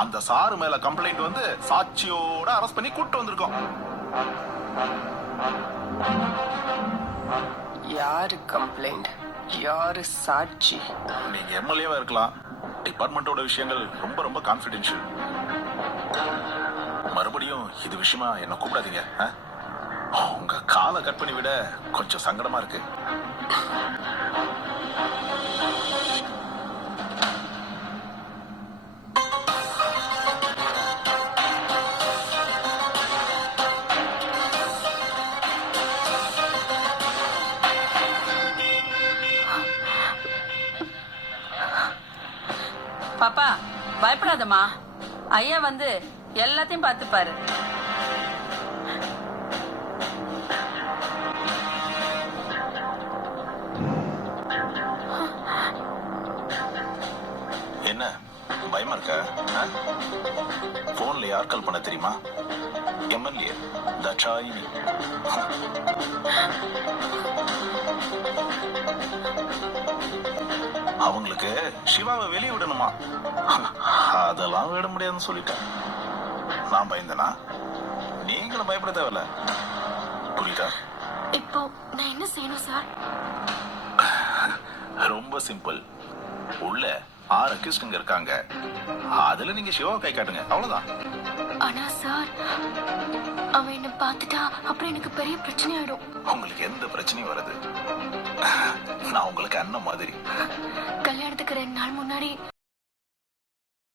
அந்த சாரு மேல கம்ப்ளைண்ட் வந்து சாட்சியோட அரெஸ்ட் பண்ணி கூட்டு வந்திருக்கோம். யாரு கம்ப்ளைண்ட், யாரு சாட்சி? நீங்க எம்எல்ஏவா இருக்கலாம். டிபார்ட்மெண்டோட விஷயங்கள் ரொம்ப ரொம்ப கான்பிடென்ஷியல். மறுபடியும் இது விஷயமா என்ன கூப்பிடாதீங்க. உங்க காலை கட் பண்ணி விட கொஞ்சம் சங்கடமா இருக்கு. பாப்பா பயப்படாதம்மா, ஐயா வந்து எல்லாத்தையும் பார்த்துப்பாரு. என்ன பயமா இருக்க? போன்ல யார் கால் பண்ண தெரியுமா? எம்எல்ஏ தட்சாயினி. அவங்களுக்கு சிவாவை வெளியே விடணுமா? அதெல்லாம் விட முடியாதுன்னு சொல்லிட்டேன். நான் பயந்தனா? நீங்களும் பயப்பட தேவையில்ல. புரியுதா? இப்போ நான் என்ன செய்யணும் சார்? ரொம்ப சிம்பிள். உள்ள 6 அக்யூஸ்டுங்க இருக்காங்க. அதுல நீங்க சிவா கை காட்டுங்க, அவ்வளவுதான். ஆனா சார், அவன் என்ன பார்த்துட்டா அப்புறம் எனக்கு பெரிய பிரச்சனை ஆயிடும். உங்களுக்கு எந்த பிரச்சனையும் வருது. நான் உங்களுக்கு அண்ணன் மாதிரி. கல்யாணத்துக்கு 2 நாள் முன்னாடி